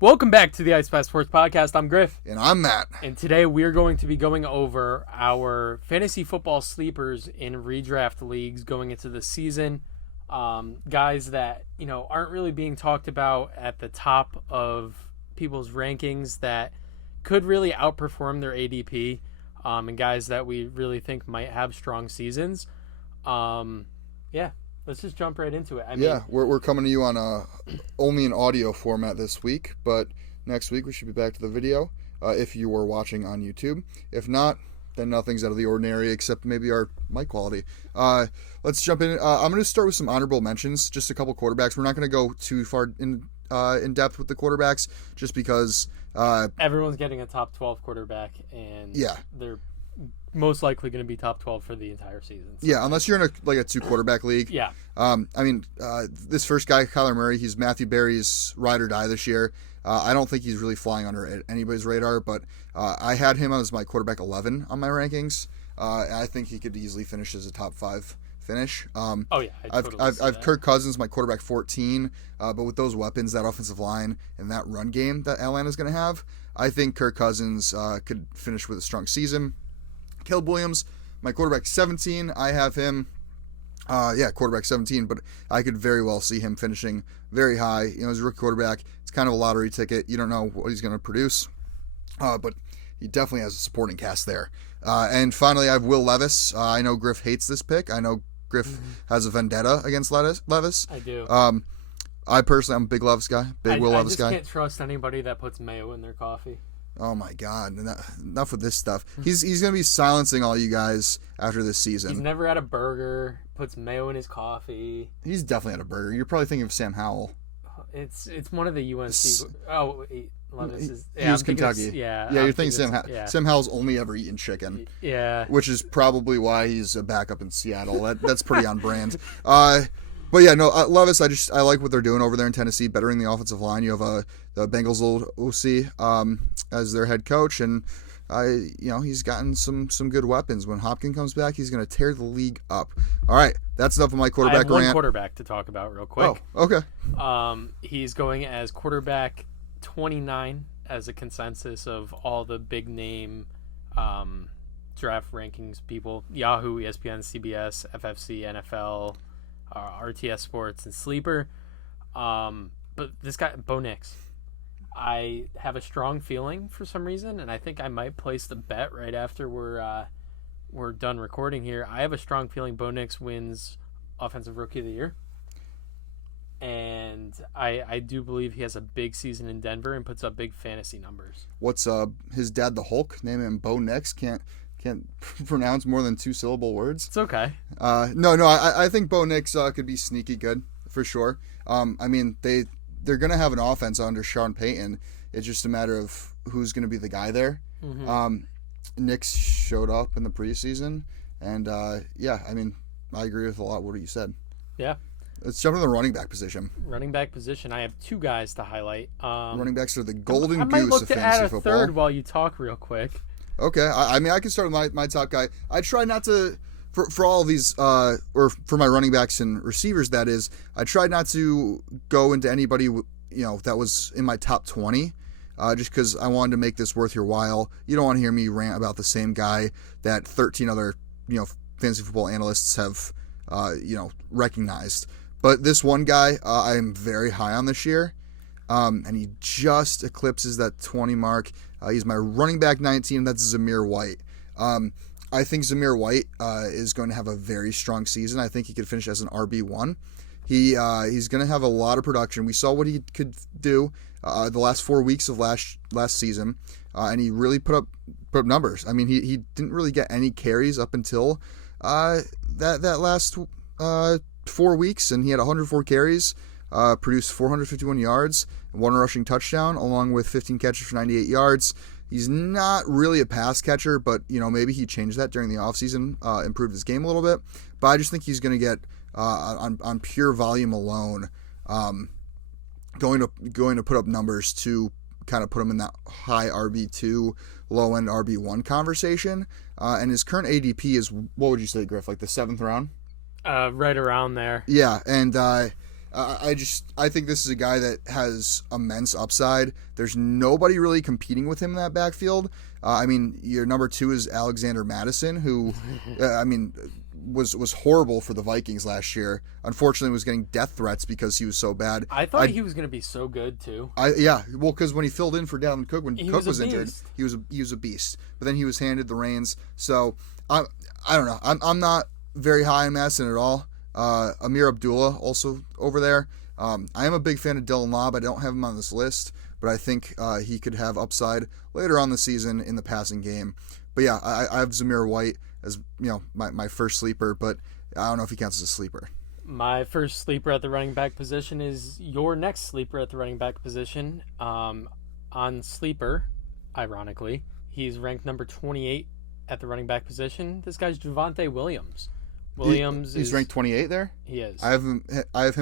Welcome back to the Ice Pass Sports Podcast. I'm Griff. And I'm Matt. And today we're going to be going over our fantasy football sleepers in redraft leagues going into the season. Guys that, aren't really being talked about at the top of people's rankings that could really outperform their ADP. And guys that we really think might have strong seasons. Let's just jump right into it. We're coming to you on only an audio format this week, but next week we should be back to the video if you were watching on YouTube. If not, then nothing's out of the ordinary except maybe our mic quality. Let's jump in. I'm going to start with some honorable mentions, just a couple quarterbacks. We're not going to go too far in depth with the quarterbacks just because... everyone's getting a top 12 quarterback, and they're most likely going to be top 12 for the entire season. So. Yeah, unless you're in a two quarterback league. Yeah. This first guy, Kyler Murray, he's Matthew Berry's ride or die this year. I don't think he's really flying under anybody's radar, but I had him as my quarterback 11 on my rankings. I think he could easily finish as a top 5 finish. I've Kirk Cousins, my quarterback 14, but with those weapons, that offensive line, and that run game that Atlanta's going to have, I think Kirk Cousins could finish with a strong season. Caleb Williams, my quarterback 17, I have him, quarterback 17, but I could very well see him finishing very high. He's a rookie quarterback. It's kind of a lottery ticket. You don't know what he's going to produce, but he definitely has a supporting cast there. And finally, I have Will Levis. I know Griff hates this pick. I know Griff has a vendetta against Levis. I do. I'm a big Levis guy, Will Levis guy. I just can't trust anybody that puts mayo in their coffee. Oh my God! Enough with this stuff. He's going to be silencing all you guys after this season. He's never had a burger. Puts mayo in his coffee. He's definitely had a burger. You're probably thinking of Sam Howell. It's one of the UNC. Levis is. He was Kentucky. You're thinking Sam Howell. Yeah. Sam Howell's only ever eaten chicken. Yeah. Which is probably why he's a backup in Seattle. That's pretty on brand. Levis, I like what they're doing over there in Tennessee, bettering the offensive line. You have the Bengals' old OC as their head coach, and he's gotten some good weapons. When Hopkins comes back, he's going to tear the league up. All right, that's enough of my quarterback rant. I have one quarterback to talk about real quick. Oh, okay. He's going as quarterback 29 as a consensus of all the big name draft rankings people: Yahoo, ESPN, CBS, FFC, NFL. RTS Sports and Sleeper. But this guy, Bo Nix, I have a strong feeling for some reason, and I think I might place the bet right after we're done recording here. I have a strong feeling Bo Nix wins Offensive Rookie of the Year. And I do believe he has a big season in Denver and puts up big fantasy numbers. What's his dad, the Hulk? Name him Bo Nix. Can't pronounce more than 2-syllable words. It's okay. I think Bo Nix could be sneaky good for sure. They're going to have an offense under Sean Payton. It's just a matter of who's going to be the guy there. Mm-hmm. Nix showed up in the preseason, and I agree with a lot of what you said. Yeah. Let's jump to the running back position. Running back position, I have two guys to highlight. Running backs are the golden goose of fantasy football. I might look to add a third while you talk real quick. Okay, I can start with my top guy. I try not to, for all of these, or for my running backs and receivers, that is, I tried not to go into anybody, that was in my top 20, just because I wanted to make this worth your while. You don't want to hear me rant about the same guy that 13 other, fantasy football analysts have, recognized. But this one guy, I'm very high on this year, and he just eclipses that 20 mark. He's my running back 19. That's Zamir White. I think Zamir White is going to have a very strong season. I think he could finish as an RB1. He's going to have a lot of production. We saw what he could do the last 4 weeks of last season, and he really put up numbers. I mean, he didn't really get any carries up until that last 4 weeks, and he had 104 carries. Produced 451 yards, one rushing touchdown, along with 15 catches for 98 yards. He's not really a pass catcher, but maybe he changed that during the offseason, improved his game a little bit. But I just think he's going to get on pure volume alone, going to put up numbers to kind of put him in that high RB2, low end RB1 conversation. And his current ADP is, what would you say, Griff? Like the 7th round? Right around there. Yeah, and I think this is a guy that has immense upside. There's nobody really competing with him in that backfield. I mean, your number 2 is Alexander Madison, who, was horrible for the Vikings last year. Unfortunately, was getting death threats because he was so bad. I thought he was going to be so good too. Well, because when he filled in for Dalvin Cook when Cook was injured, he was a beast. But then he was handed the reins. So I don't know. I'm not very high on Madison at all. Amir Abdullah also over there. I am a big fan of Dylan Laub. I don't have him on this list, but I think he could have upside later on the season in the passing game. But yeah, I have Zamir White as my first sleeper, but I don't know if he counts as a sleeper. My first sleeper at the running back position is your next sleeper at the running back position. On sleeper, ironically, he's ranked number 28 at the running back position. This guy's Javonte Williams. He's ranked 28 there? He is. I have him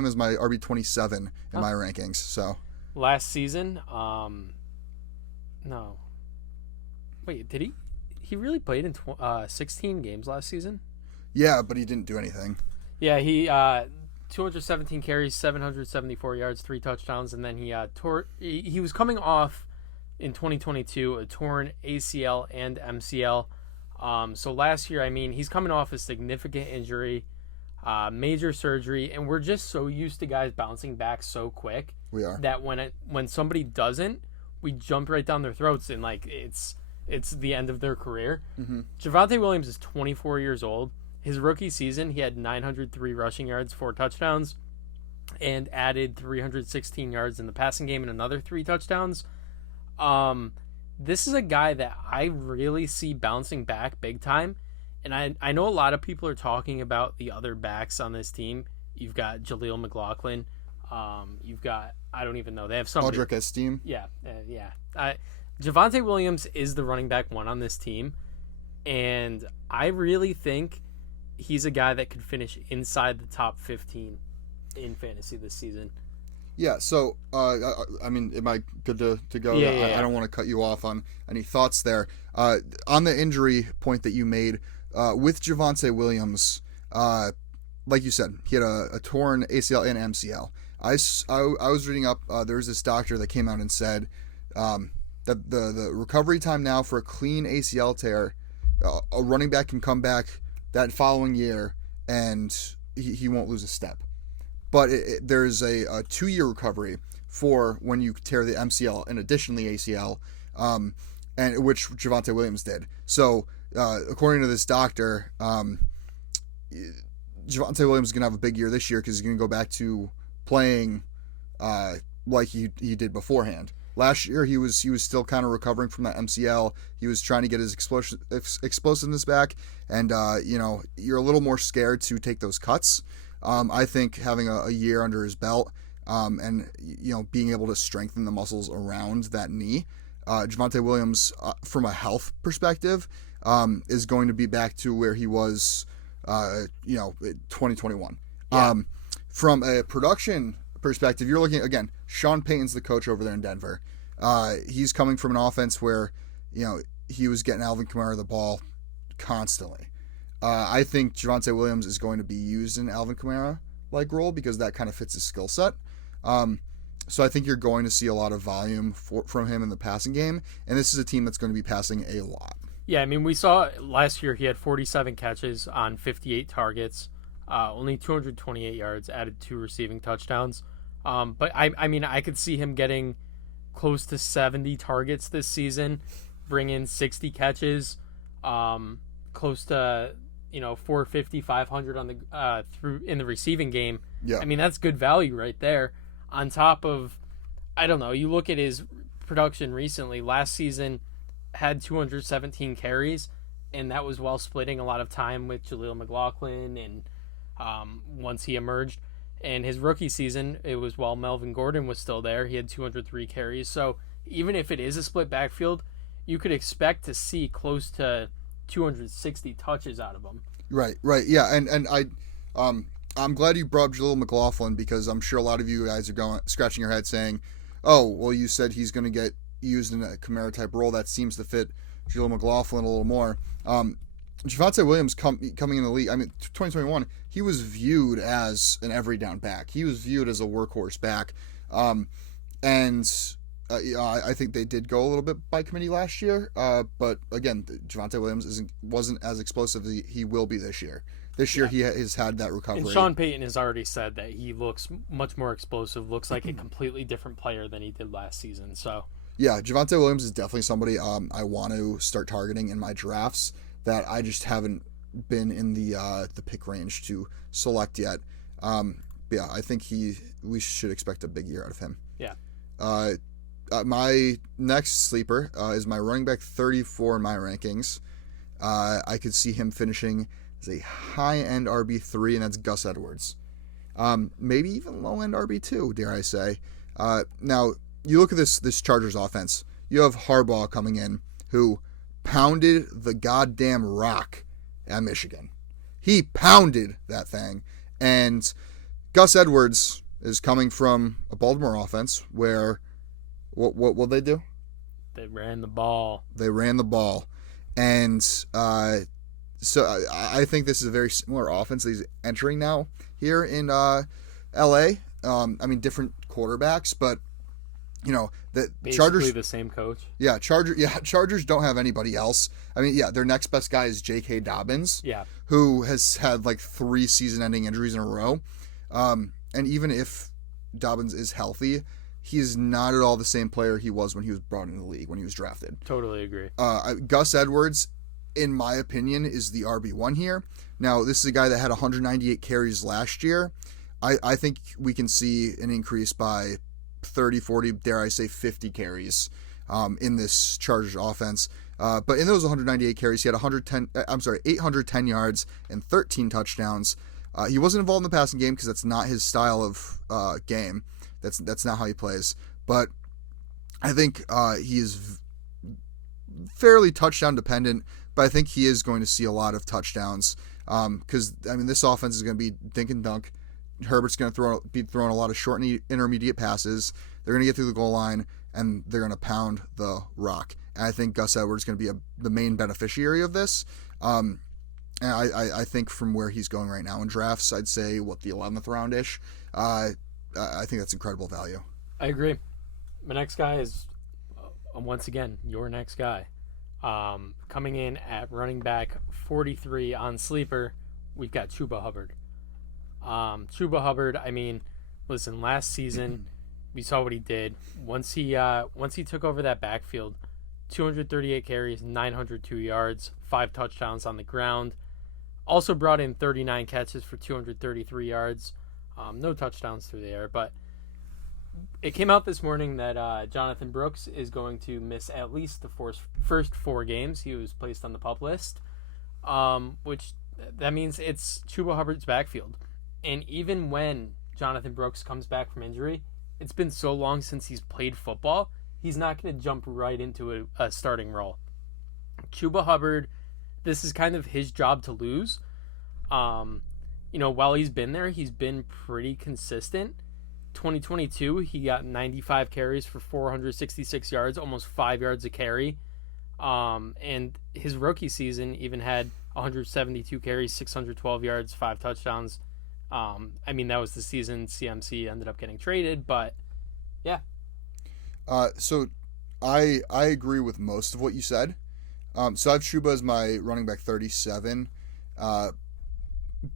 as my RB 27 in my rankings. So last season, no. Wait, did he? He really played in 16 games last season? Yeah, but he didn't do anything. Yeah, he 217 carries, 774 yards, 3 touchdowns, and then he was coming off in 2022 a torn ACL and MCL. So last year, I mean, he's coming off a significant injury, major surgery, and we're just so used to guys bouncing back so quick. We are. That when somebody doesn't, we jump right down their throats and it's the end of their career. Mm-hmm. Javonte Williams is 24 years old. His rookie season, he had 903 rushing yards, 4 touchdowns, and added 316 yards in the passing game and another 3 touchdowns. This is a guy that I really see bouncing back big time. And I know a lot of people are talking about the other backs on this team. You've got Jaleel McLaughlin. You've got, I don't even know. They have somebody. Audric Esteem. Yeah. Javonte Williams is the running back 1 on this team. And I really think he's a guy that could finish inside the top 15 in fantasy this season. Yeah, so, I mean, am I good to go? Yeah. I don't want to cut you off on any thoughts there. On the injury point that you made, with Javonte Williams, like you said, he had a torn ACL and MCL. I was reading up, there was this doctor that came out and said that the recovery time now for a clean ACL tear, a running back can come back that following year and he won't lose a step. But there's a 2-year recovery for when you tear the MCL in addition to the ACL, and which Javonte Williams did. So, according to this doctor, Javonte Williams is going to have a big year this year because he's going to go back to playing like he did beforehand. Last year, he was still kind of recovering from that MCL. He was trying to get his explosiveness back, and you're a little more scared to take those cuts. I think having a year under his belt, and being able to strengthen the muscles around that knee, Javonte Williams, from a health perspective, is going to be back to where he was, 2021. Yeah. From a production perspective, you're looking again. Sean Payton's the coach over there in Denver. He's coming from an offense where he was getting Alvin Kamara the ball constantly. I think Javonte Williams is going to be used in Alvin Kamara-like role because that kind of fits his skill set. So I think you're going to see a lot of volume from him in the passing game, and this is a team that's going to be passing a lot. Yeah, I mean, we saw last year he had 47 catches on 58 targets, only 228 yards, added 2 receiving touchdowns. But I mean, I could see him getting close to 70 targets this season, bring in 60 catches, close to 450, 500 on the through in the receiving game. Yeah. I mean, that's good value right there. On top of, I don't know, you look at his production recently. Last season had 217 carries, and that was while splitting a lot of time with Jaleel McLaughlin and once he emerged. And his rookie season, it was while Melvin Gordon was still there. He had 203 carries. So even if it is a split backfield, you could expect to see close to 260 touches out of him. Right. Yeah, and I'm glad you brought up Jaleel McLaughlin because I'm sure a lot of you guys are scratching your head saying, oh, well, you said he's going to get used in a Kamara type role. That seems to fit Jaleel McLaughlin a little more. Javonte Williams coming in the league, I mean, 2021, he was viewed as an every down back. He was viewed as a workhorse back. And I think they did go a little bit by committee last year. But again, Javonte Williams wasn't as explosive as he will be this year. This year he has had that recovery. And Sean Payton has already said that he looks much more explosive, looks like a completely different player than he did last season. So yeah, Javonte Williams is definitely somebody I want to start targeting in my drafts that I just haven't been in the pick range to select yet. Yeah, I think we should expect a big year out of him. Yeah. My next sleeper is my running back 34 in my rankings. I could see him finishing as a high-end RB3, and that's Gus Edwards. Maybe even low-end RB2, dare I say. Now, you look at this Chargers offense. You have Harbaugh coming in, who pounded the goddamn rock at Michigan. He pounded that thing. And Gus Edwards is coming from a Baltimore offense where what they do? They ran the ball. And so I think this is a very similar offense that he's entering now here in L.A. I mean, different quarterbacks, but the Basically Chargers, the same coach. Yeah, Chargers don't have anybody else. I mean, yeah, their next best guy is J.K. Dobbins, who has had like 3 season-ending injuries in a row. And even if Dobbins is healthy, he is not at all the same player he was when he was brought into the league, when he was drafted. Totally agree. Gus Edwards, in my opinion, is the RB1 here. Now, this is a guy that had 198 carries last year. I think we can see an increase by 30, 40, dare I say 50 carries in this Chargers offense. But in those 198 carries, he had 810 yards and 13 touchdowns. He wasn't involved in the passing game because that's not his style of game. That's not how he plays. But I think he is fairly touchdown dependent, but I think he is going to see a lot of touchdowns because, I mean, this offense is going to be dink and dunk. Herbert's going to be throwing a lot of short and intermediate passes. They're going to get through the goal line, and they're going to pound the rock. And I think Gus Edwards is going to be the main beneficiary of this. And I think from where he's going right now in drafts, I'd say, the 11th round-ish. I think that's incredible value. I agree. My next guy is, once again, your next guy. Coming in at running back 43 on Sleeper, we've got Chuba Hubbard. Chuba Hubbard, I mean, listen, last season we saw what he did. Once he took over that backfield, 238 carries, 902 yards, 5 touchdowns on the ground. Also brought in 39 catches for 233 yards. No touchdowns through the air, but it came out this morning that Jonathan Brooks is going to miss at least the first 4 games. He was placed on the PUP list, which that means it's Chuba Hubbard's backfield. And even when Jonathan Brooks comes back from injury, it's been so long since he's played football, he's not going to jump right into a starting role. Chuba Hubbard, this is kind of his job to lose. While he's been there, he's been pretty consistent. 2022, he got 95 carries for 466 yards, almost 5 yards a carry. And his rookie season even had 172 carries, 612 yards, 5 touchdowns. I mean, that was the season CMC ended up getting traded, but yeah. So I agree with most of what you said. So I have Chuba as my running back 37.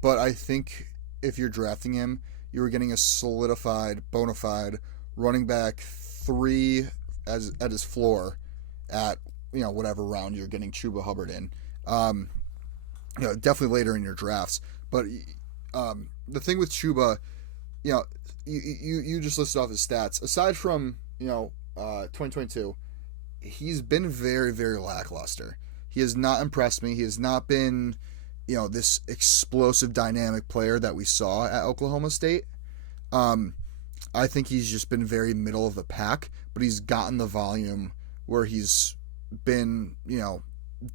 But I think if you're drafting him, you were getting a solidified, bona fide running back 3 at his floor at, whatever round you're getting Chuba Hubbard in. Definitely later in your drafts. But the thing with Chuba, you just listed off his stats. Aside from, 2022, he's been very, very lackluster. He has not impressed me. He has not been, this explosive, dynamic player that we saw at Oklahoma State. I think he's just been very middle of the pack, but he's gotten the volume where he's been,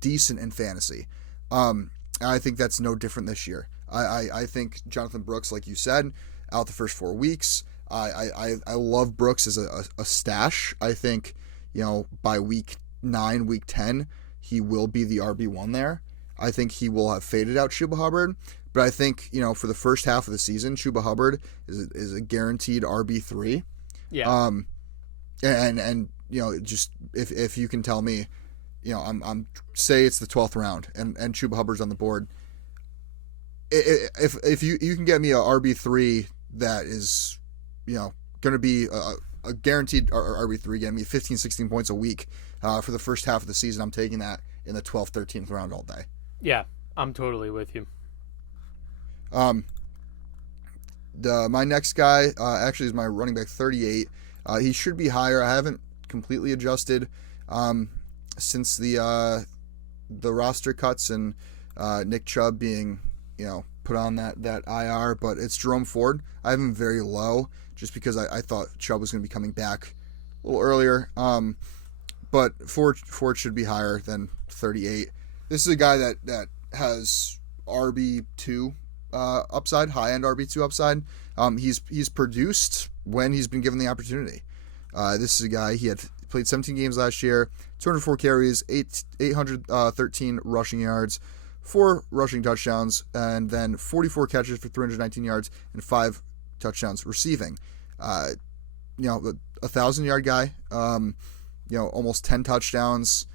decent in fantasy. I think that's no different this year. I think Jonathan Brooks, like you said, out the first 4 weeks. I love Brooks as a stash. I think, by week 9, week 10, he will be the RB1 there. I think he will have faded out Chuba Hubbard. But I think, for the first half of the season, Chuba Hubbard is a guaranteed RB3. Yeah. And just if you can tell me, I'm say it's the 12th round and Chuba Hubbard's on the board. If you can get me a RB3 that is, going to be a guaranteed RB3, getting me 15, 16 points a week for the first half of the season, I'm taking that in the 12th, 13th round all day. Yeah, I'm totally with you. My next guy actually is my running back 38. He should be higher. I haven't completely adjusted since the roster cuts and Nick Chubb being put on that IR, but it's Jerome Ford. I have him very low just because I thought Chubb was going to be coming back a little earlier. But Ford should be higher than 38. This is a guy that has RB2 upside, high end RB2 upside. He's produced when he's been given the opportunity. This is a guy, he had played 17 games last year, 204 carries, 813 rushing yards, 4 rushing touchdowns, and then 44 catches for 319 yards and 5 touchdowns receiving. A 1,000-yard guy, almost 10 touchdowns.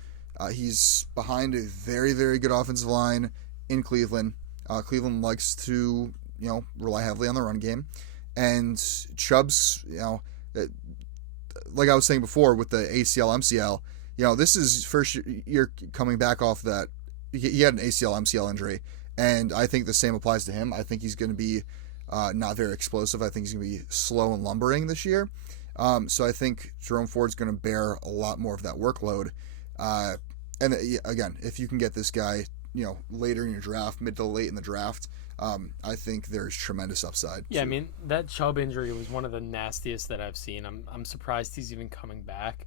He's behind a very, very good offensive line in Cleveland. Cleveland likes to, rely heavily on the run game. And Chubb's, like I was saying before with the ACL, MCL, this is first year coming back off that. He had an ACL, MCL injury, and I think the same applies to him. I think he's going to be not very explosive. I think he's going to be slow and lumbering this year. So I think Jerome Ford's going to bear a lot more of that workload. And again, if you can get this guy, later in your draft, mid to late in the draft, I think there's tremendous upside. Yeah, I mean, that Chubb injury was one of the nastiest that I've seen. I'm surprised he's even coming back.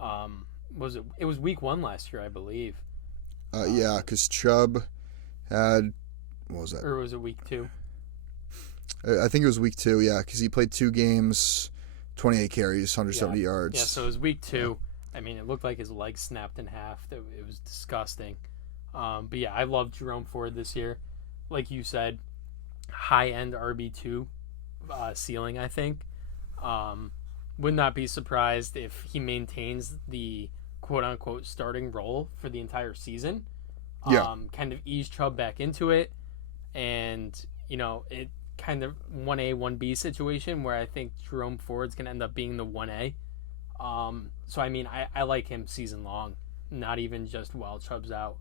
It was week 1 last year, I believe. Yeah, because Chubb had, what was that? Or was it week 2? I think it was week 2, yeah, because he played 2 games, 28 carries, 170 yards. Yeah, so it was week 2. Yeah. I mean, it looked like his leg snapped in half. It was disgusting. But yeah, I love Jerome Ford this year. Like you said, high-end RB2 ceiling, I think. Would not be surprised if he maintains the quote-unquote starting role for the entire season. Yeah. Kind of ease Chubb back into it. And, it kind of 1A, 1B situation where I think Jerome Ford's going to end up being the 1A. So, I mean, I like him season long, not even just while Chubb's out.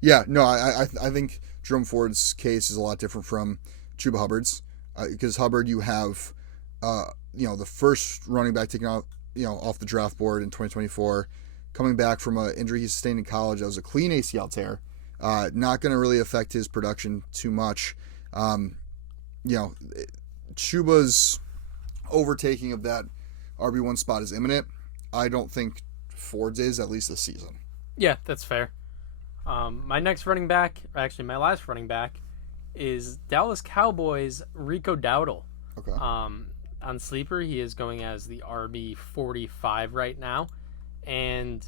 Yeah, no, I think Jerome Ford's case is a lot different from Chuba Hubbard's because Hubbard, you have, the first running back taken off, off the draft board in 2024, coming back from an injury he sustained in college. That was a clean ACL tear. Not going to really affect his production too much. Chuba's overtaking of that RB1 spot is imminent. I don't think Ford's is, at least this season. Yeah, that's fair. My next running back, actually my last running back, is Dallas Cowboys' Rico Dowdle. Okay. On Sleeper, he is going as the RB 45 right now. And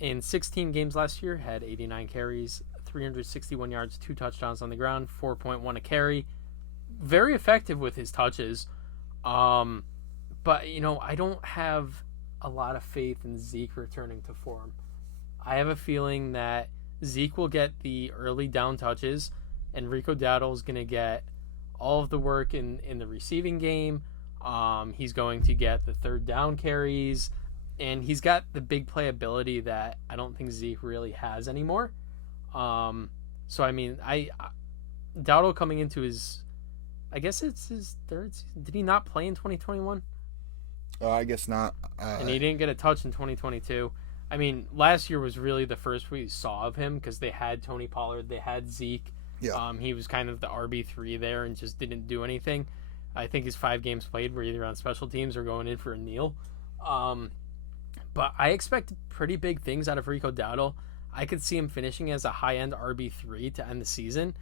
in 16 games last year, had 89 carries, 361 yards, 2 touchdowns on the ground, 4.1 a carry. Very effective with his touches. But, I don't have a lot of faith in Zeke returning to form. I have a feeling that Zeke will get the early down touches, and Rico Dowdle is going to get all of the work in the receiving game. He's going to get the third down carries, and he's got the big playability that I don't think Zeke really has anymore. So, I mean, Dowdle coming into his, I guess it's his third season. Did he not play in 2021? I guess not. And he didn't get a touch in 2022. I mean, last year was really the first we saw of him because they had Tony Pollard, they had Zeke. Yeah. He was kind of the RB3 there and just didn't do anything. I think his 5 games played were either on special teams or going in for a kneel. But I expect pretty big things out of Rico Dowdle. I could see him finishing as a high-end RB3 to end the season.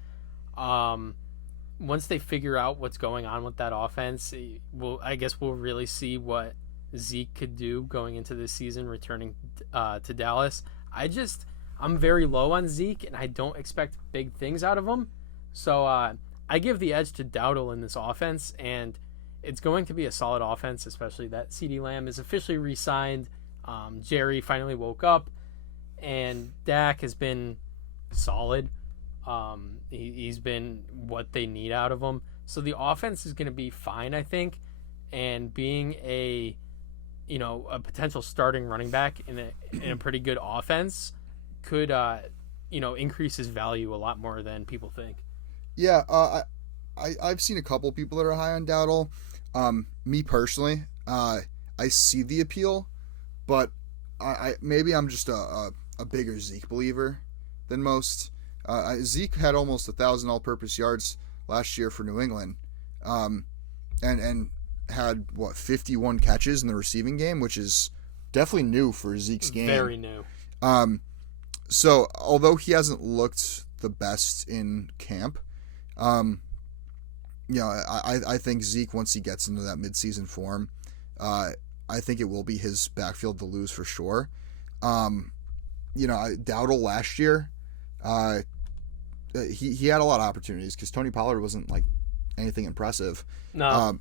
Once they figure out what's going on with that offense, I guess we'll really see what Zeke could do going into this season, returning to Dallas. I'm very low on Zeke, and I don't expect big things out of him. So I give the edge to Dowdle in this offense, and it's going to be a solid offense, especially that CeeDee Lamb is officially re-signed. Jerry finally woke up, and Dak has been solid. He's been what they need out of him. So the offense is going to be fine, I think. And being a potential starting running back in a pretty good offense could, increase his value a lot more than people think. Yeah, I've seen a couple people that are high on Dowdle. Me personally, I see the appeal, but maybe I'm just a bigger Zeke believer than most. Zeke had almost 1,000 all-purpose yards last year for New England, and had 51 catches in the receiving game, which is definitely new for Zeke's game. Very new. So although he hasn't looked the best in camp, I think Zeke, once he gets into that midseason form, I think it will be his backfield to lose for sure. Dowdle last year, he had a lot of opportunities because Tony Pollard wasn't like anything impressive. No.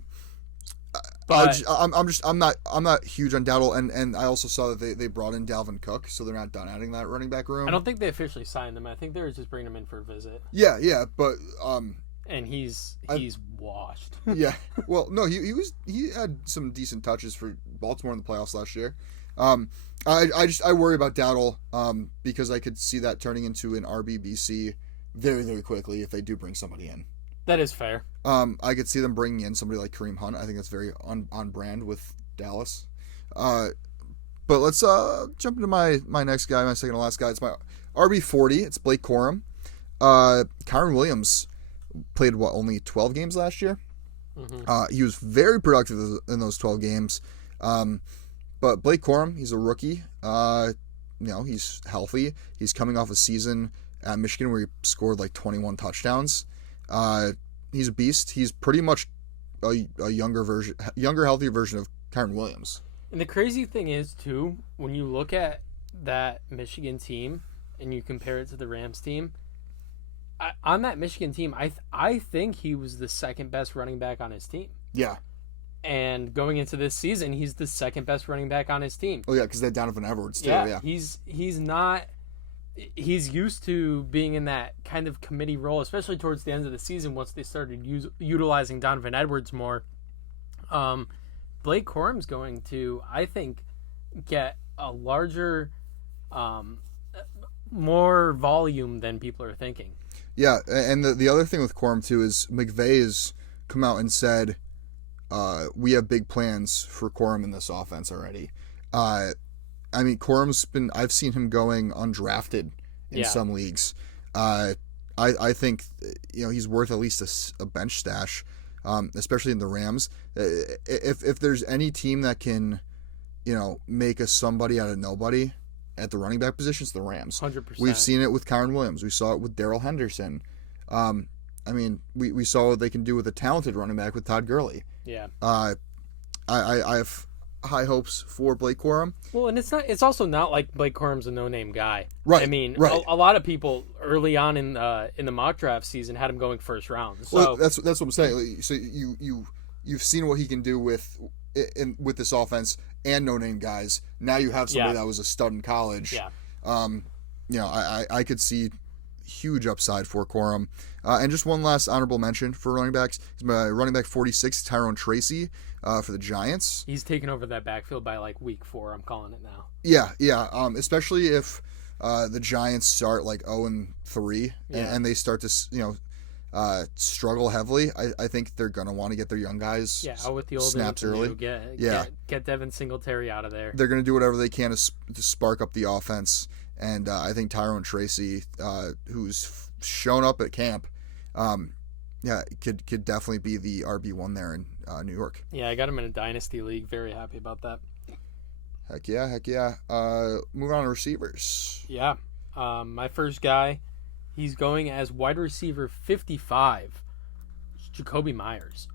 But I'm not huge on Dowdle, and I also saw that they brought in Dalvin Cook, so they're not done adding that running back room. I don't think they officially signed him. I think they were just bringing him in for a visit. Yeah, but and he's washed. Yeah, well, no, he had some decent touches for Baltimore in the playoffs last year. I worry about Dowdle because I could see that turning into an RBBC very, very quickly if they do bring somebody in. That is fair. I could see them bringing in somebody like Kareem Hunt. I think that's very on brand with Dallas. But let's jump into my next guy, my second to last guy. It's my RB40. It's Blake Corum. Kyron Williams played only 12 games last year. Mm-hmm. He was very productive in those 12 games. But Blake Corum, he's a rookie. He's healthy. He's coming off a season at Michigan where he scored like 21 touchdowns. He's a beast. He's pretty much a younger, healthier version of Kyron Williams. And the crazy thing is, too, when you look at that Michigan team and you compare it to the Rams team, on that Michigan team, I think he was the second best running back on his team. Yeah. And going into this season, he's the second best running back on his team. Oh, yeah, because they had Donovan Edwards, too. Yeah. He's not... He's used to being in that kind of committee role, especially towards the end of the season once they started utilizing Donovan Edwards more. Blake Corum's going to, I think, get a larger, more volume than people are thinking. Yeah, and the other thing with Corum, too, is McVay has come out and said, we have big plans for Corum in this offense already. Corum's I've seen him going undrafted in some leagues. I think, he's worth at least a bench stash, especially in the Rams. If there's any team that can, make a somebody out of nobody at the running back position, it's the Rams. 100%. We've seen it with Kyron Williams. We saw it with Darrell Henderson. We saw what they can do with a talented running back with Todd Gurley. Yeah. I have high hopes for Blake Corum. Well, and it's also not like Blake Corum's a no-name guy. Right. Right. A lot of people early on in the mock draft season had him going first round. So well, that's what I'm saying. So you've seen what he can do with this offense and no-name guys. Now you have somebody that was a stud in college. Yeah. I could see huge upside for Corum. And just one last honorable mention for running backs. He's my running back 46, Tyrone Tracy, for the Giants. He's taken over that backfield by like week 4. I'm calling it now. Yeah. Especially if the Giants start like 0-3 and they start to struggle heavily. I think they're gonna want to get their young guys with the old snaps early. Get Devin Singletary out of there. They're gonna do whatever they can to spark up the offense. And I think Tyrone Tracy, who's shown up at camp, could definitely be the RB1 there in New York. Yeah, I got him in a dynasty league. Very happy about that. Heck yeah. Moving on to receivers. Yeah. My first guy, he's going as wide receiver 55. It's Jacoby Myers.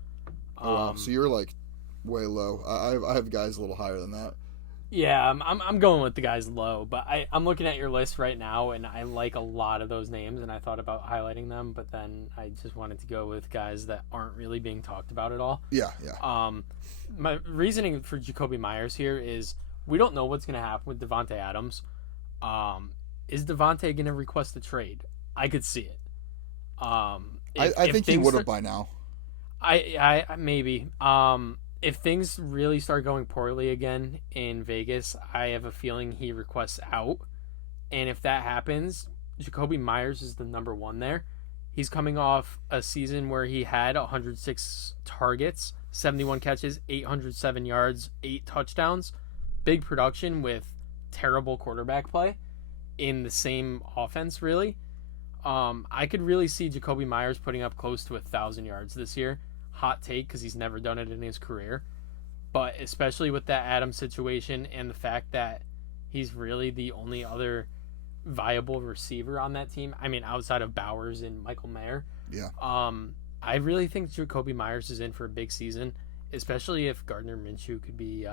Oh, wow. So you're like way low. I have guys a little higher than that. Yeah, I'm going with the guys low, but I'm looking at your list right now, and I like a lot of those names, and I thought about highlighting them, but then I just wanted to go with guys that aren't really being talked about at all. Yeah. My reasoning for Jacoby Myers here is we don't know what's going to happen with Devontae Adams. Is Devontae going to request a trade? I could see it. I think he would have by now. I maybe. If things really start going poorly again in Vegas, I have a feeling he requests out. And if that happens, Jacoby Myers is the number one there. He's coming off a season where he had 106 targets, 71 catches, 807 yards, 8 touchdowns. Big production with terrible quarterback play in the same offense, really. I could really see Jacoby Myers putting up close to 1,000 yards this year. Hot take because he's never done it in his career. But especially with that Adams situation and the fact that he's really the only other viable receiver on that team. I mean, outside of Bowers and Michael Mayer. Yeah. I really think Jacoby Myers is in for a big season, especially if Gardner Minshew could be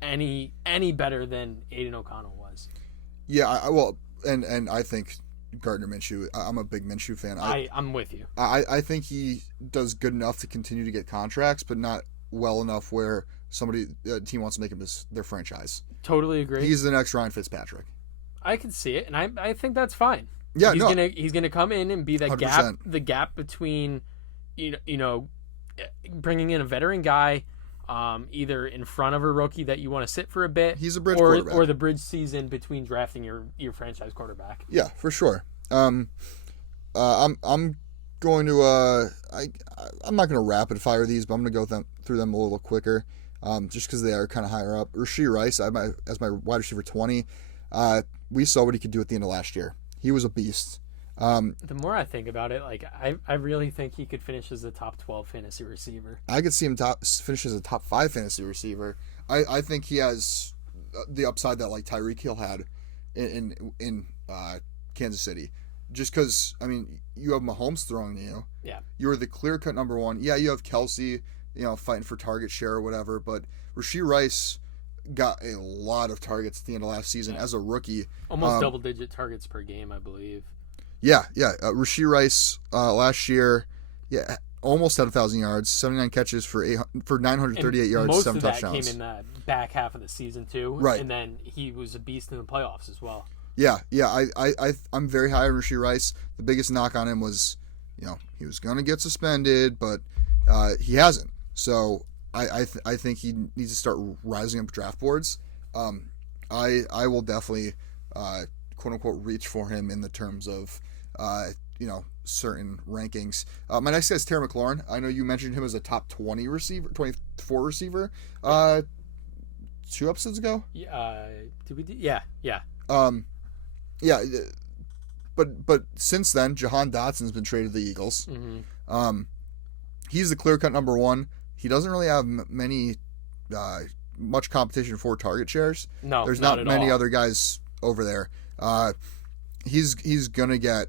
any better than Aiden O'Connell was. Yeah, and I think Gardner Minshew. I'm a big Minshew fan. I'm with you. I think he does good enough to continue to get contracts, but not well enough where a team wants to make him their franchise. Totally agree. He's the next Ryan Fitzpatrick. I can see it, and I think that's fine. Yeah, he's gonna come in and be the 100%. gap between, you know, bringing in a veteran guy, either in front of a rookie that you want to sit for a bit. He's a bridge quarterback. Or the bridge season between drafting your franchise quarterback. Yeah, for sure. I'm going to I'm not going to rapid fire these, but I'm going to go through them a little quicker, just because they are kind of higher up. Rashee Rice, as my wide receiver 20. We saw what he could do at the end of last year. He was a beast. The more I think about it, like I really think he could finish as a top 12 fantasy receiver. I could see him finish as a top 5 fantasy receiver. I think he has the upside that like Tyreek Hill had in Kansas City. Just because, I mean, you have Mahomes throwing to you. Yeah. You are the clear-cut number one. Yeah, you have Kelsey, fighting for target share or whatever, but Rashee Rice got a lot of targets at the end of last season as a rookie. Almost double-digit targets per game, I believe. Yeah. Rashee Rice last year, almost had 1,000 yards, 79 catches for 938 yards, 7 touchdowns. Most of that came in that back half of the season too, right? And then he was a beast in the playoffs as well. Yeah. I'm very high on Rashee Rice. The biggest knock on him was, he was going to get suspended, but he hasn't. So I think he needs to start rising up draft boards. I will definitely quote unquote reach for him in the terms of certain rankings. My next guy is Terry McLaurin. I know you mentioned him as a top 20 receiver, 24 receiver 2 episodes ago. Did we do? Yeah. Yeah, but since then, Jahan Dotson's been traded to the Eagles. Mm-hmm. He's the clear-cut number one. He doesn't really have much competition for target shares. No, there's not many all. other guys over there. He's gonna get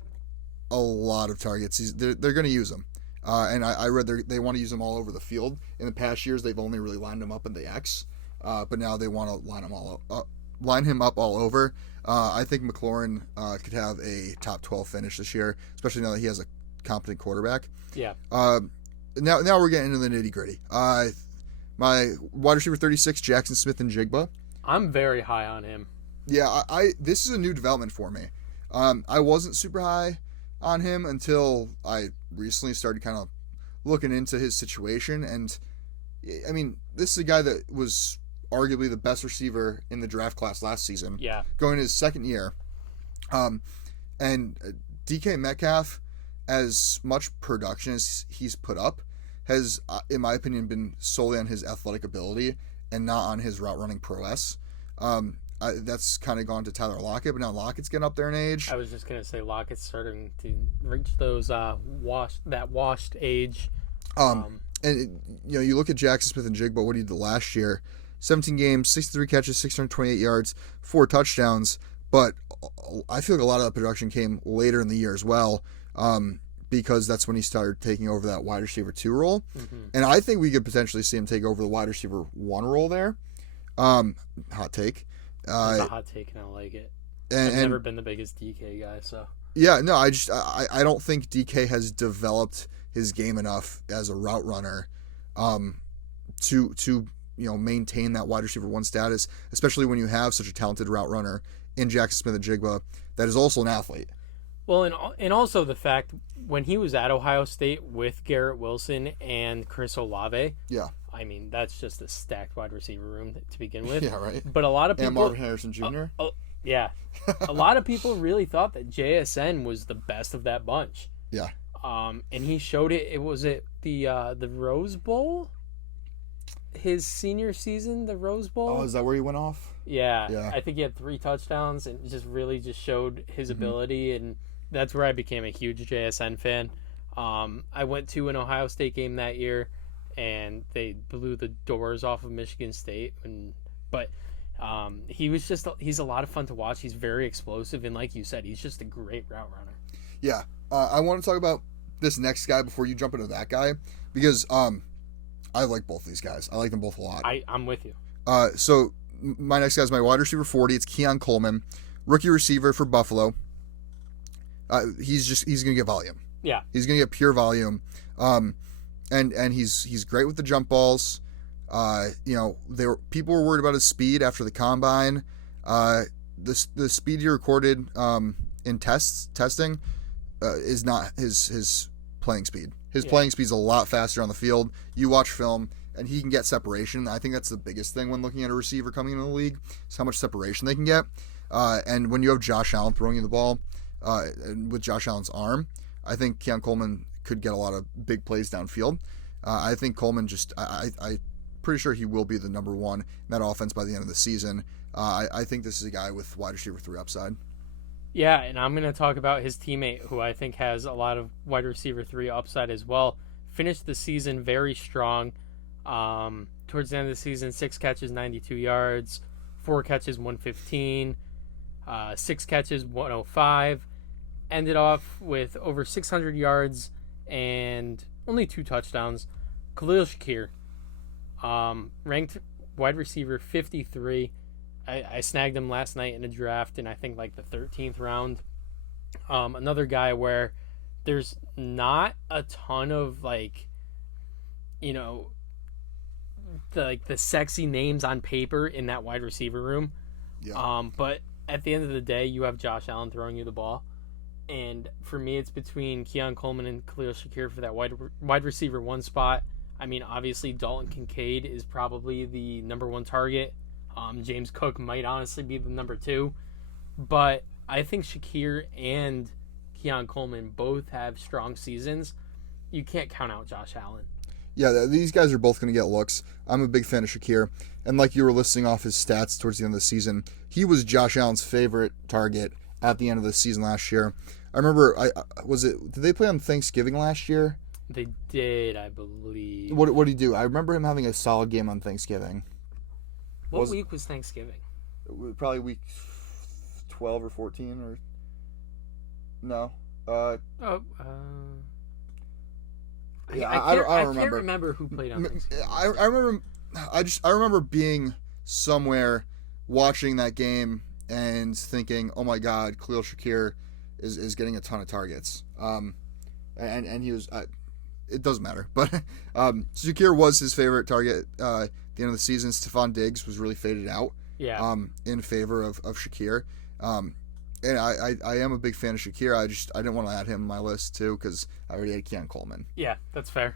a lot of targets. They're gonna use him, and I read they want to use him all over the field. In the past years, they've only really lined him up in the X, but now they want to line him up all over. I think McLaurin could have a top 12 finish this year, especially now that he has a competent quarterback. Yeah. Now we're getting into the nitty gritty. My wide receiver 36, Jackson Smith-Njigba. I'm very high on him. Yeah, this is a new development for me. I wasn't super high on him until I recently started kind of looking into his situation, and I mean, this is a guy that was arguably the best receiver in the draft class last season. Yeah. Going into his second year. And DK Metcalf, as much production as he's put up, has, in my opinion, been solely on his athletic ability and not on his route running prowess. That's kind of gone to Tyler Lockett, but now Lockett's getting up there in age. I was just going to say Lockett's starting to reach those washed age. And you look at Jackson Smith-Njigba, what he did last year. 17 games, 63 catches, 628 yards, 4 touchdowns. But I feel like a lot of that production came later in the year as well, because that's when he started taking over that wide receiver 2 role. Mm-hmm. And I think we could potentially see him take over the wide receiver 1 role there. Hot take. It's a hot take, and I like it. I've never been the biggest DK guy, so. Yeah, no, I don't think DK has developed his game enough as a route runner, to maintain that wide receiver 1 status, especially when you have such a talented route runner in Jackson Smith-Njigba that is also an athlete. Well, and also the fact when he was at Ohio State with Garrett Wilson and Chris Olave. Yeah. I mean, that's just a stacked wide receiver room to begin with. Yeah, right. But a lot of people. And Marvin Harrison Jr. Yeah. A lot of people really thought that JSN was the best of that bunch. Yeah. And he showed it. It was at the Rose Bowl. His senior season, the Rose Bowl. Oh, is that where he went off? Yeah. I think he had 3 touchdowns and just showed his ability, and that's where I became a huge JSN fan. I went to an Ohio State game that year, and they blew the doors off of Michigan State. But he's a lot of fun to watch. He's very explosive, and like you said, he's just a great route runner. Yeah. I want to talk about this next guy before you jump into that guy, because I like both these guys. I like them both a lot. I'm with you. So my next guy is my wide receiver 40. It's Keon Coleman, rookie receiver for Buffalo. He's going to get volume. Yeah. He's going to get pure volume. And he's great with the jump balls. People were worried about his speed after the combine. The speed he recorded in testing is not his playing speed. His playing speed's a lot faster on the field. You watch film, and he can get separation. I think that's the biggest thing when looking at a receiver coming into the league, is how much separation they can get. And when you have Josh Allen throwing you the ball, with Josh Allen's arm, I think Keon Coleman could get a lot of big plays downfield. I think Coleman I'm pretty sure he will be the number 1 in that offense by the end of the season. I think this is a guy with wide receiver 3 upside. Yeah, and I'm going to talk about his teammate, who I think has a lot of wide receiver 3 upside as well. Finished the season very strong. Towards the end of the season, 6 catches, 92 yards, 4 catches, 115, 6 catches, 105. Ended off with over 600 yards and only 2 touchdowns. Khalil Shakir, ranked wide receiver 53. I snagged him last night in a draft in I think like the 13th round. Another guy where there's not a ton of the sexy names on paper in that wide receiver room. Yeah. But at the end of the day, you have Josh Allen throwing you the ball. And for me, it's between Keon Coleman and Khalil Shakir for that wide receiver 1 spot. I mean, obviously, Dalton Kincaid is probably the number 1 target. James Cook might honestly be the number 2. But I think Shakir and Keon Coleman both have strong seasons. You can't count out Josh Allen. Yeah, these guys are both going to get looks. I'm a big fan of Shakir. And like you were listing off his stats towards the end of the season, he was Josh Allen's favorite target at the end of the season last year. I remember, did they play on Thanksgiving last year? They did, I believe. What did he do? I remember him having a solid game on Thanksgiving. What week was Thanksgiving? Probably week 12 or 14 or... No. Yeah, I can't remember who played on Thanksgiving. I remember being somewhere watching that game and thinking, oh my God, Khalil Shakir is getting a ton of targets. And he was... it doesn't matter. But Shakir was his favorite target at the end of the season. Stephon Diggs was really faded out in favor of Shakir. And I am a big fan of Shakir. I didn't want to add him on my list too because I already had Keon Coleman. Yeah, that's fair.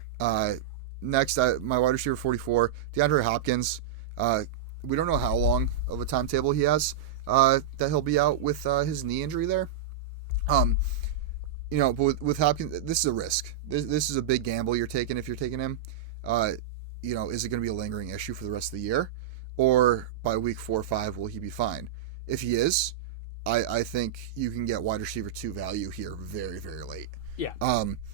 Next, my wide receiver 44, DeAndre Hopkins. We don't know how long of a timetable he has that he'll be out with his knee injury there. But with Hopkins, this is a risk. This is a big gamble you're taking if you're taking him. Is it going to be a lingering issue for the rest of the year? Or by week 4 or 5, will he be fine? If he is, I think you can get wide receiver 2 value here very, very late. Yeah.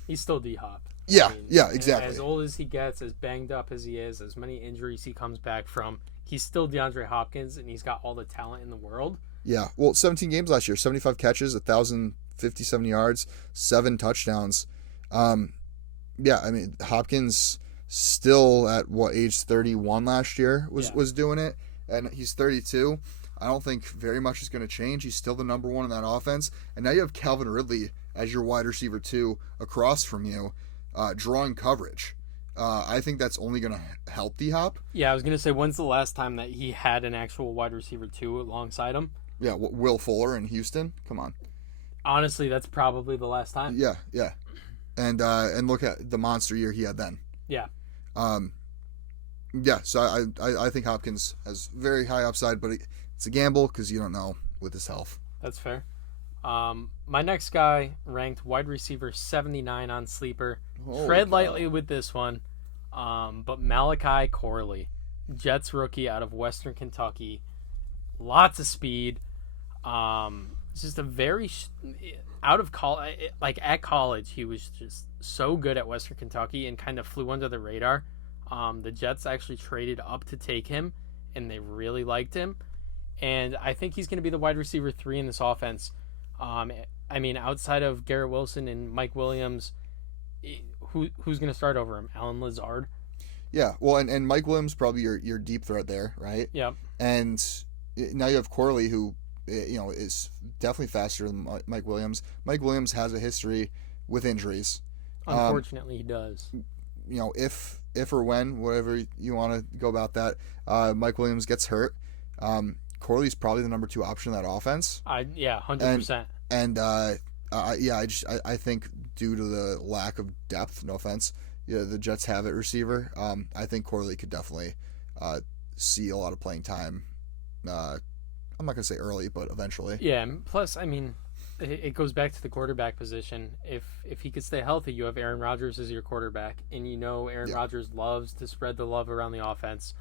He's still D-Hop. Yeah, exactly. As old as he gets, as banged up as he is, as many injuries he comes back from, he's still DeAndre Hopkins, and he's got all the talent in the world. Yeah. Well, 17 games last year, 75 catches, 1,057 yards, 7 touchdowns. Hopkins still at age 31 last year was doing it. and he's 32. I don't think very much is going to change. He's still the number one in that offense. And now you have Calvin Ridley as your wide receiver 2 across from you, drawing coverage. I think that's only going to help D-Hop. Yeah, I was going to say, when's the last time that he had an actual wide receiver 2 alongside him? Yeah, Will Fuller in Houston. Come on. Honestly, that's probably the last time. Yeah. And look at the monster year he had then. Yeah. Yeah, so I think Hopkins has very high upside, but it's a gamble because you don't know with his health. That's fair. My next guy ranked wide receiver 79 on Sleeper. Tread lightly with this one. But Malachi Corley, Jets rookie out of Western Kentucky. Lots of speed. Just a very out of college, like at college, he was just so good at Western Kentucky and kind of flew under the radar. The Jets actually traded up to take him, and they really liked him. And I think he's going to be the wide receiver 3 in this offense. I mean, outside of Garrett Wilson and Mike Williams, who's going to start over him? Alan Lazard? Yeah, well, and Mike Williams probably your deep threat there, right? Yep. And now you have Corley, who is definitely faster than Mike Williams. Mike Williams has a history with injuries. Unfortunately, he does. If or when, whatever you want to go about that, Mike Williams gets hurt. Corley's probably the number 2 option in that offense. 100%. And I think due to the lack of depth, no offense, the Jets have at receiver. I think Corley could definitely see a lot of playing time. I'm not gonna say early, but eventually. Yeah. Plus, I mean, it goes back to the quarterback position. If he could stay healthy, you have Aaron Rodgers as your quarterback, and Aaron Rodgers loves to spread the love around the offense.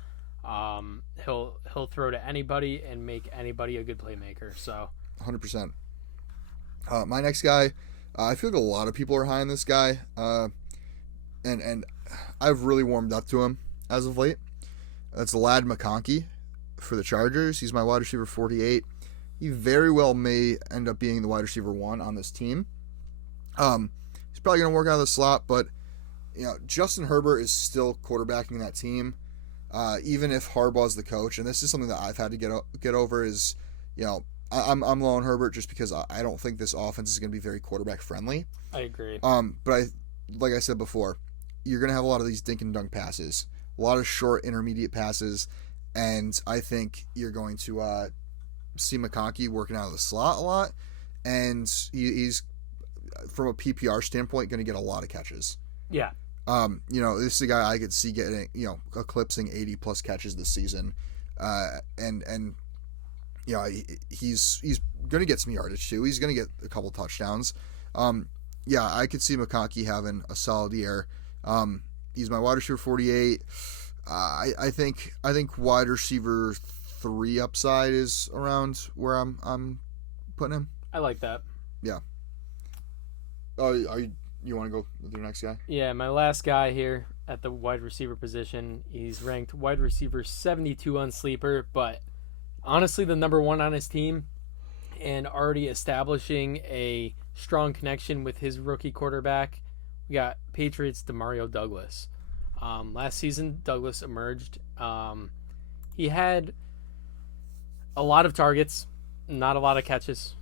He'll throw to anybody and make anybody a good playmaker. So 100%. My next guy, I feel like a lot of people are high on this guy, and I've really warmed up to him as of late. That's Ladd McConkey for the Chargers. He's my wide receiver 48. He very well may end up being the wide receiver 1 on this team. He's probably going to work out of the slot, but Justin Herbert is still quarterbacking that team, even if Harbaugh's the coach. And this is something that I've had to get over. Is I'm low on Herbert just because I don't think this offense is going to be very quarterback friendly. I agree. But like I said before, you're going to have a lot of these dink and dunk passes, a lot of short intermediate passes, and I think you're going to see McConkey working out of the slot a lot, and he's from a PPR standpoint going to get a lot of catches. Yeah. This is a guy I could see getting, eclipsing 80 plus catches this season, and he's going to get some yardage too. He's going to get a couple touchdowns. I could see McConkey having a solid year. He's my wide receiver 48. I think wide receiver 3 upside is around where I'm putting him. I like that. Yeah. You want to go with your next guy? Yeah, my last guy here at the wide receiver position. He's ranked wide receiver 72 on Sleeper, but honestly the number 1 on his team, and already establishing a strong connection with his rookie quarterback. We got Patriots' Demario Douglas. Last season, Douglas emerged. He had a lot of targets, not a lot of catches.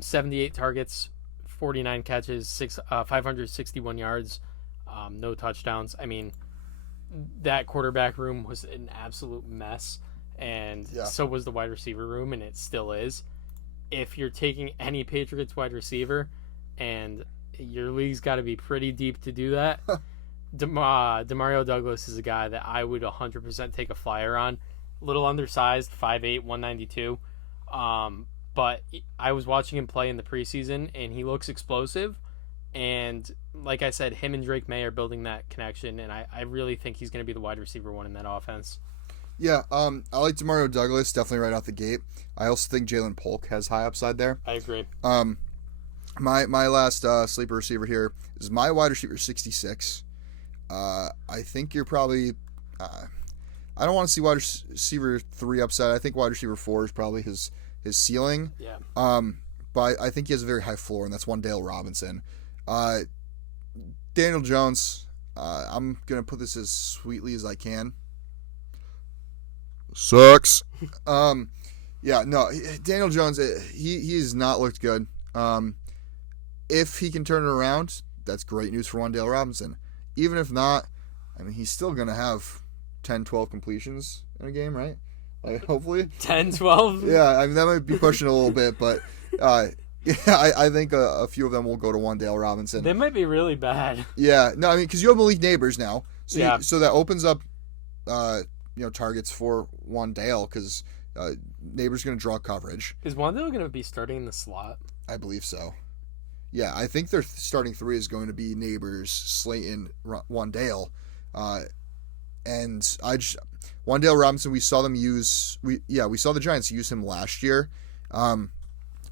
78 targets, 49 catches, 561 yards, no touchdowns. I mean, that quarterback room was an absolute mess, and so was the wide receiver room, and it still is. If you're taking any Patriots wide receiver, and your league's got to be pretty deep to do that, Demario Douglas is a guy that I would 100% take a flyer on. A little undersized, 5'8", 192. But I was watching him play in the preseason, and he looks explosive. And like I said, him and Drake May are building that connection, and I really think he's going to be the wide receiver 1 in that offense. Yeah, I like Demario Douglas definitely right out the gate. I also think Jalen Polk has high upside there. I agree. My last sleeper receiver here is my wide receiver 66. I think you're probably. I don't want to see wide receiver 3 upside. I think wide receiver 4 is probably his ceiling. Yeah. But I think he has a very high floor, and that's Wan'Dale Robinson. Daniel Jones. I'm gonna put this as sweetly as I can. sucks. Yeah, no, Daniel Jones, he has not looked good. If he can turn it around, that's great news for Wan'Dale Robinson. Even if not, I mean, he's still going to have 10, 12 completions in a game, right? Like, hopefully. 10, 12? Yeah, I mean, that might be pushing a little bit, but yeah, I think a few of them will go to Wan'Dale Robinson. They might be really bad. Yeah, no, I mean, because you have Malik Neighbors now. So, yeah. So that opens up, targets for Wan'Dale because Neighbors going to draw coverage. Is Wan'Dale going to be starting in the slot? I believe so. Yeah, I think their starting three is going to be Neighbors, Slayton, Wan'Dale. And Wan'Dale Robinson, we saw the Giants use him last year.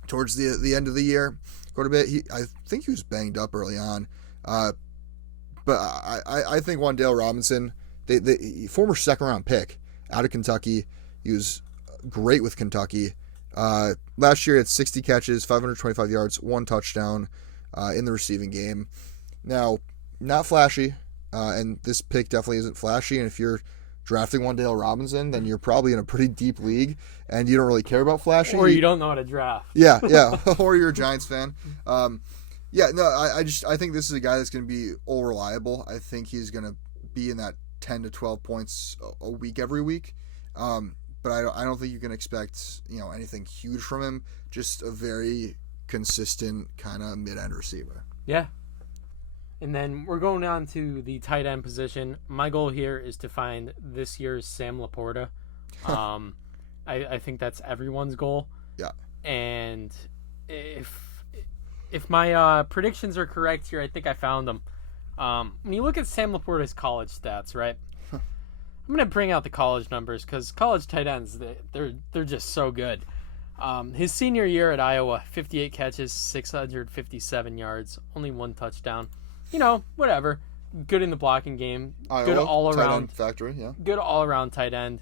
Towards the end of the year, quite a bit. I think he was banged up early on. But I think Wan'Dale Robinson, the former second round pick out of Kentucky, he was great with Kentucky. Last year he had 60 catches, 525 yards, 1 touchdown in the receiving game. Now, not flashy, and this pick definitely isn't flashy. And if you're drafting Wan'Dale Robinson, then you're probably in a pretty deep league, and you don't really care about flashy. Or you don't know how to draft. Yeah, or you're a Giants fan. I think this is a guy that's going to be all reliable. I think he's going to be in that 10 to 12 points a week every week. But I don't think you can expect anything huge from him. Just a very consistent kind of mid-end receiver. Yeah. And then we're going on to the tight end position. My goal here is to find this year's Sam Laporta. I think that's everyone's goal. Yeah. And if my predictions are correct here, I think I found them. When you look at Sam Laporta's college stats, right? I'm going to bring out the college numbers because college tight ends, they're just so good. His senior year at Iowa, 58 catches, 657 yards, only 1 touchdown. Whatever. Good in the blocking game. Iowa, good all tight around end factory, yeah. Good all around tight end.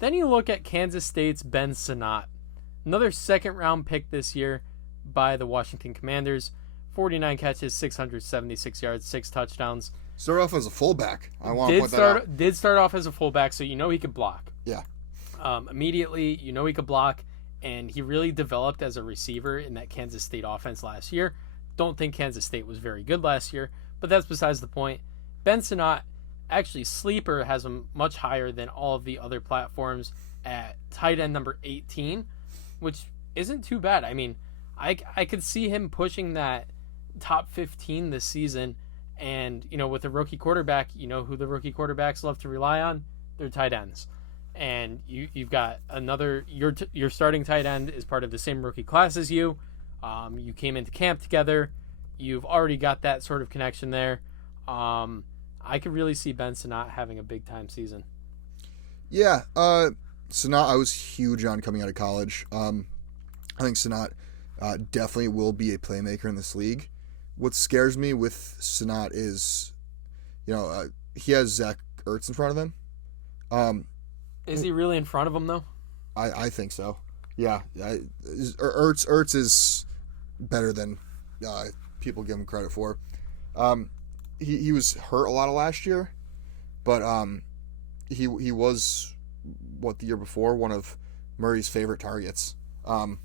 Then you look at Kansas State's Ben Sinnott, another second round pick this year by the Washington Commanders. 49 catches, 676 yards, 6 touchdowns. Started off as a fullback. I want to point that out. Did start off as a fullback, so he could block. Yeah. Immediately, he could block, and he really developed as a receiver in that Kansas State offense last year. Don't think Kansas State was very good last year, but that's besides the point. Ben Sinnott, actually, Sleeper has him much higher than all of the other platforms at tight end number 18, which isn't too bad. I mean, I could see him pushing that top 15 this season. And, with a rookie quarterback, who the rookie quarterbacks love to rely on? They're tight ends. And you've got your starting tight end is part of the same rookie class as you. You came into camp together. You've already got that sort of connection there. I could really see Ben Sinnott having a big-time season. Yeah, Sinnott I was huge on coming out of college. I think Sinnott definitely will be a playmaker in this league. What scares me with Sinnott is, he has Zach Ertz in front of him. Is he really in front of him, though? I think so. Yeah. Ertz is better than people give him credit for. He was hurt a lot of last year, but he was, the year before, one of Murray's favorite targets. I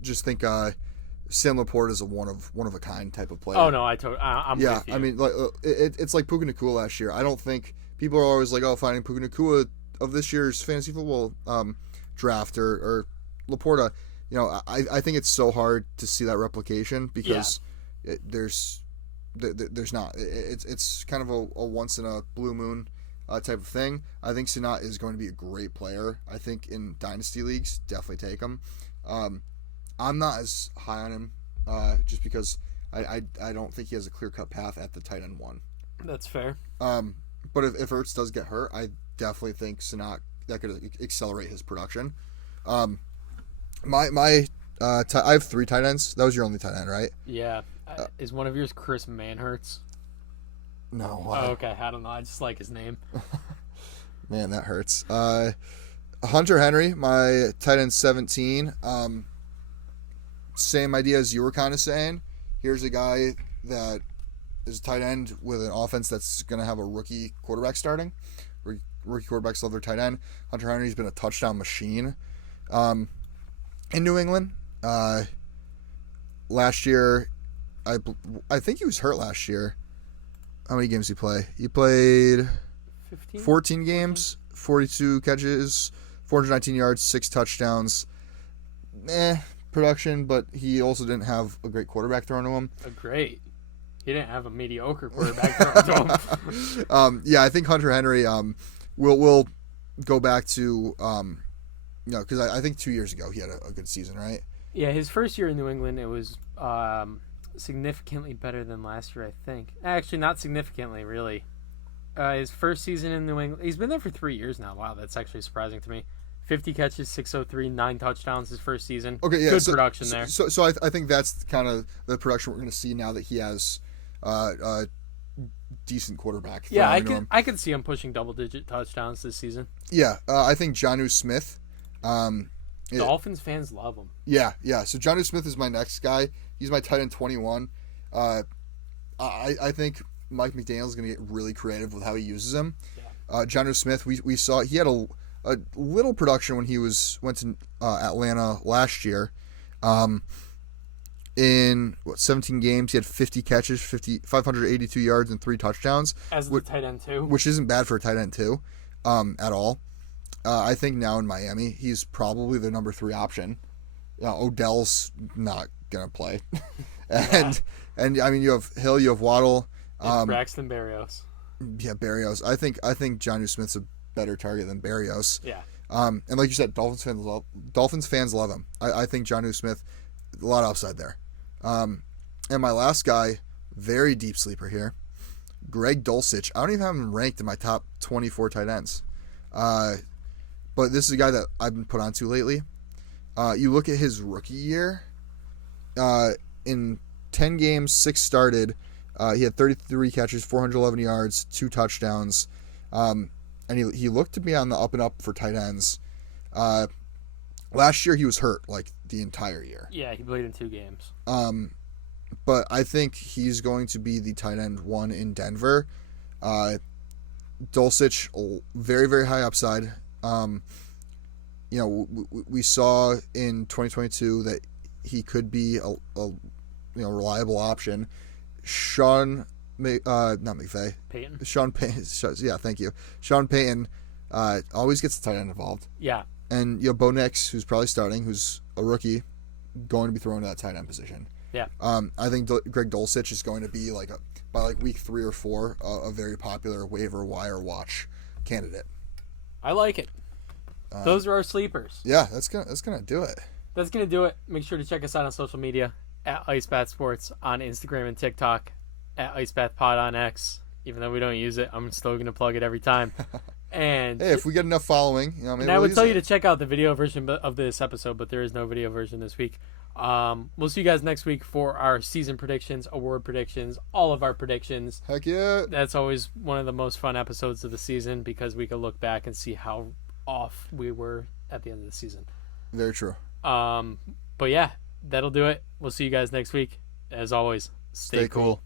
just think Sam Laporta is a one of a kind type of player. Oh no, I'm with you. I mean, it's like Puka Nacua last year. I don't think people are always like, finding Puka Nacua of this year's fantasy football draft or Laporta. I think it's so hard to see that replication because there's not. It's kind of a once in a blue moon type of thing. I think Sinnott is going to be a great player. I think in dynasty leagues, definitely take him. I'm not as high on him just because I don't think he has a clear-cut path at the tight end 1. That's fair. But if Ertz does get hurt, I definitely think Sinnott, that could accelerate his production. I have 3 tight ends. That was your only tight end, right? Yeah. Is one of yours Chris Manhertz? No. Oh, okay. I don't know. I just like his name. Man, that hurts. Hunter Henry, my tight end 17. Same idea as you were kind of saying. Here's a guy that is a tight end with an offense that's going to have a rookie quarterback starting. Rookie quarterbacks love their tight end. Hunter Henry's been a touchdown machine in New England. Last year, I think he was hurt last year. How many games did he play? He played 15? 14 games, 42 catches, 419 yards, 6 touchdowns. Production, but he also didn't have a great quarterback thrown to him. He didn't have a mediocre quarterback thrown to him. Yeah, I think Hunter Henry will go back to because I think 2 years ago he had a good season, right? Yeah, his first year in New England, it was significantly better than last year, I think. Actually, not significantly, really. His first season in New England, he's been there for 3 years now. Wow, that's actually surprising to me. 50 catches, 603, 9 touchdowns his first season. Okay, yeah, good production there. So I think that's kind of the production we're going to see now that he has a decent quarterback. Yeah, I could see him pushing double-digit touchdowns this season. Yeah, I think Jonnu Smith. Dolphins fans love him. Yeah. So Jonnu Smith is my next guy. He's my tight end 21. I think Mike McDaniel's going to get really creative with how he uses him. Yeah. Jonnu Smith, we saw he had a little production when he went to Atlanta last year. In 17 games, he had 50 catches, 582 yards, and 3 touchdowns. As a tight end too, which isn't bad for a tight end too, at all. I think now in Miami, he's probably the number 3 option. Odell's not gonna play, and I mean you have Hill, you have Waddle, Braxton Berrios. Yeah, Berrios. I think Jonnu Smith's a better target than Berrios. Yeah. And like you said, Dolphins fans love him. I think Jonnu Smith, a lot of upside there. And my last guy, very deep sleeper here, Greg Dulcich. I don't even have him ranked in my top 24 tight ends. But this is a guy that I've been put onto lately. You look at his rookie year. In 10 games, 6 started. He had 33 catches, 411 yards, 2 touchdowns. And he looked to be on the up and up for tight ends. Last year he was hurt like the entire year. Yeah, he played in 2 games. But I think he's going to be the tight end 1 in Denver. Dulcich, very, very high upside. We saw in 2022 that he could be a reliable option. Sean Payton. Yeah, thank you. Sean Payton always gets the tight end involved. Yeah. And Bo Nix, who's probably starting, who's a rookie, going to be thrown to that tight end position. Yeah. I think Greg Dulcich is going to be by week 3 or 4 a very popular waiver wire watch candidate. I like it. Those are our sleepers. Yeah, that's gonna do it. That's gonna do it. Make sure to check us out on social media at IceBath Sports on Instagram and TikTok, at IceBathPod on X. Even though we don't use it, I'm still gonna plug it every time. And hey, if we get enough following, maybe I would tell you to check out the video version of this episode, but there is no video version this week. We'll see you guys next week for our season predictions, award predictions, all of our predictions. Heck yeah! That's always one of the most fun episodes of the season because we can look back and see how off we were at the end of the season. Very true. But yeah, that'll do it. We'll see you guys next week. As always, stay cool.